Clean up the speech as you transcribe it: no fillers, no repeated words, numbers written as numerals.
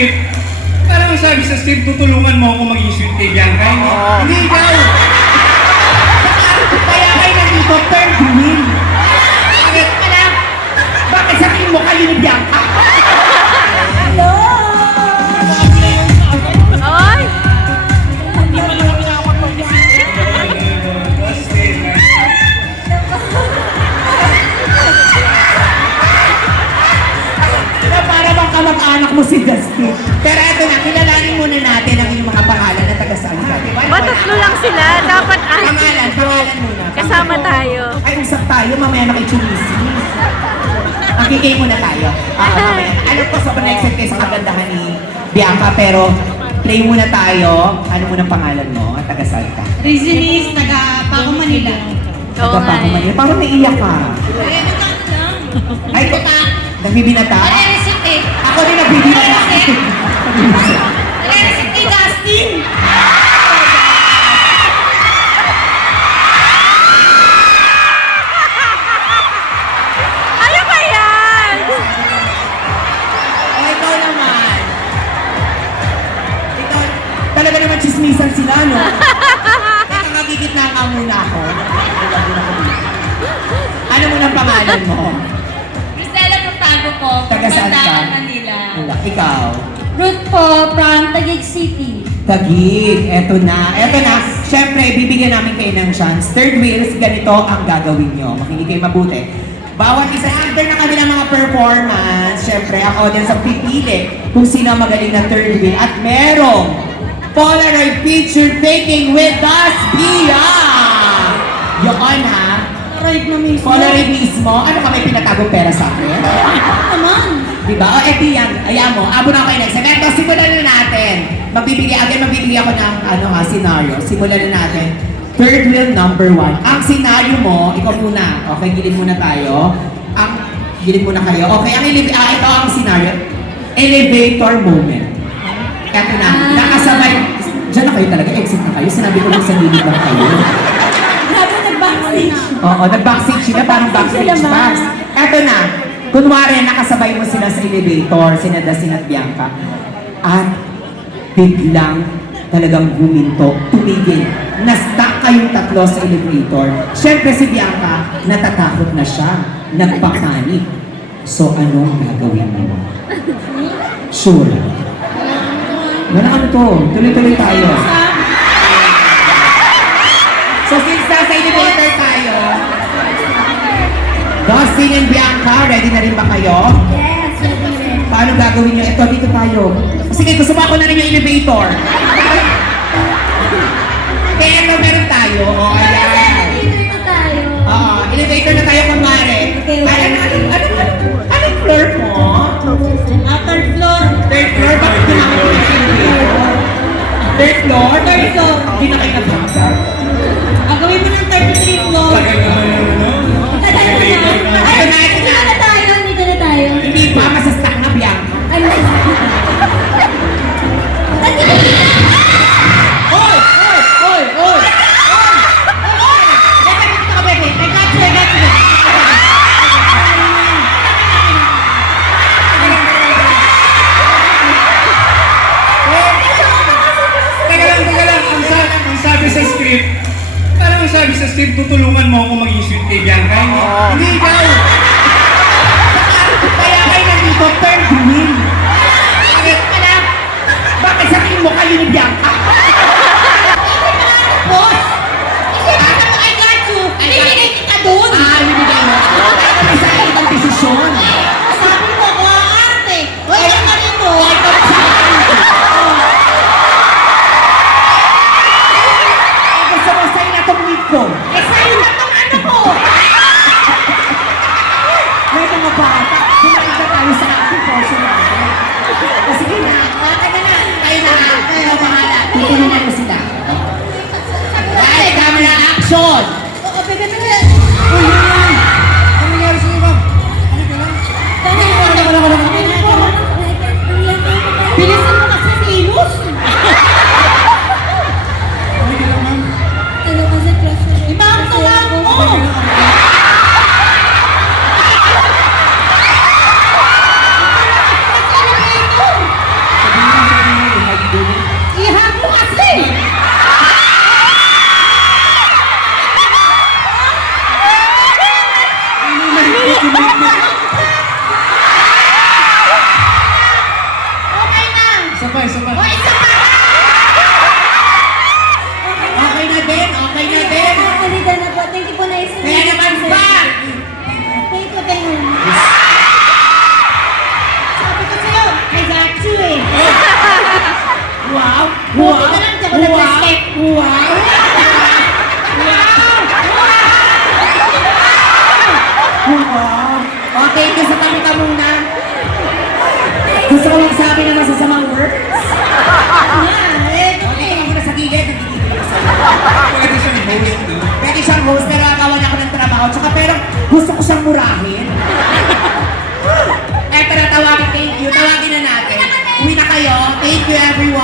script. Parang sabi sa script, tutulungan mo ako maging sweet kay Bianca. Hindi ikaw. Kaya kayo nandito, third wheel. Bakit ka lang? Bakit sa tingin mo kayo ni Bianca? Hello! Ay! Na para bang kamag-anak mo si Justin. Pero eto na, kilalanin muna natin ang iyong mga pangalan na taga-saan ka. Diba? Matatlo lang sila. Dapat Pangalan muna. kasama tayo. Ay, usap tayo, mamaya nakitsumisi. Magigay muna tayo. Mamaya. Alam ko, sobrang na-excite kayo sa kagandahan ni Bianca, pero play muna tayo. Ano muna pangalan mo? At taga-saan ka? Reason taga Paco, Manila. Oo nga Taga-Paco, eh. Manila. Parang naiiyak ka. Eh, natak lang. Ay, nagbibinata? Nare-receipt eh. Ako rin nagbibinata. Nare-receipt kay Dustin. Ano ba yan? O, ikaw naman. Ikaw, talaga naman chismisan sila, no? Teka, magigitna ka muna ako. Ano mo ng pangalan mo? Rosella Montago po. Taga-saan ka? Bandaan, Manila. Wala. Ikaw? Ruth po from Taguig City. Tagig. Eto na. Siyempre, bibigyan namin kayo ng chance. Third wheels, ganito ang gagawin nyo. Makinig kayo mabuti. Bawat isa, after na kami ng mga performance, siyempre, ang audience ang pipili kung sino ang magaling na third wheel. At merong Polaroid picture taking with us, Pia! Yun ha. Right na mismo. Polaroid mismo. Ano ka may pinatagong pera sa akin? Naman. Diba? O, eto yan. Ayan mo. Abo na ako yung next event. So, simulan na natin. Magbibigay ako ng scenario. Simulan na natin. Third wheel number 1. Ang scenario mo, ikaw muna. Okay, gilid muna tayo. Gilid muna kayo. Okay, ito ang scenario. Elevator moment. Eto na. Nakasabay. Diyan na kayo talaga. Exit na kayo. Sinabi ko lang sa gilid lang kayo. Grabe, nag-backstage. Oo, nag-backstage sila, parang backstage pass. Eto na, kunwari nakasabay mo sila sa elevator, sina Dustin at Bianca, at biglang talagang huminto, tumigil. Na-stuck kayong tatlo sa elevator. Siyempre si Bianca, natatakot na siya, nagpapanik. So anong gagawin mo? Sure. Wala ano to, tuloy-tuloy tayo. So since nasa elevator tayo, Dustin and Bianca, ready na rin ba kayo? Yes, ready. Paano gagawin nyo? Ito, dito tayo. Sige, gusto mo ako na rin yung elevator. Pero meron tayo. O, ayan. Dito na tayo. Oo, elevator na tayo kunwari. Okay. Anong floor mo? Third floor. Third floor? Bakit kumakit yung elevator? Third floor? Third floor. Hindi na kayo nabasa. Gawin mo ng 33 floor. Tagal naman yun, ano? Ito na, ito na. Dito na tayo, dito na tayo. Hindi pa, masastuck na Bianca. Ano? Oy! Oy! Oy! Oy! Teka, dito ka, baby. I got you. Teka lang. Ang sabi sa script, parang sabi sa script, tutulungan mo ako maging sweet kay Bianca. Hindi ikaw. Kaya kayo nandito, third wheel. Bakit ka lang? Bakit sa tingin mo kayo ni Bianca? Boss! I got you. Bibigay kita doon. Bibigay mo. Kaya kami sa ibang desisyon. Sabi mo, ako ang arte. Hoy, ang galing mo. Gusto mo sa'yo na itong week ko. Eh, sa'yo na tong ano ko. May mga bata. Bumalik na tayo sa ating portion natin. O sige na. Kayo na. Kayo bahala. Tutulungan mo sila. Ay, camera action! Oo, bigat na. Ano nangyari sa'yo, ma'am? Bilisan mo kasi si Imus. Okay lang, ma'am. Ano kasi pressure? Ibang tawag mo. Sabihin Sabay, sabay. O, isa pa! Okay na din, okay na din. Alida na po. Thank you po na isa. Kaya naman ba? Thank you, thank you. Sabi ko sa'yo, I got you eh. Wow! Buti na lang, di ako nag-step. Wow! Wow! Okay, kasi tayo ka muna. Gusto ko magsabi ng masasamang words? Okay, ako na sa gilid. Nagigigil ako sa'yo. Pwede siyang host, no? Pwede siyang host, pero akawan ako ng trabaho. Tsaka pero gusto ko siyang murahin. Tara, tawagin, thank you. Tawagin na natin. Uwi na kayo. Thank you, everyone.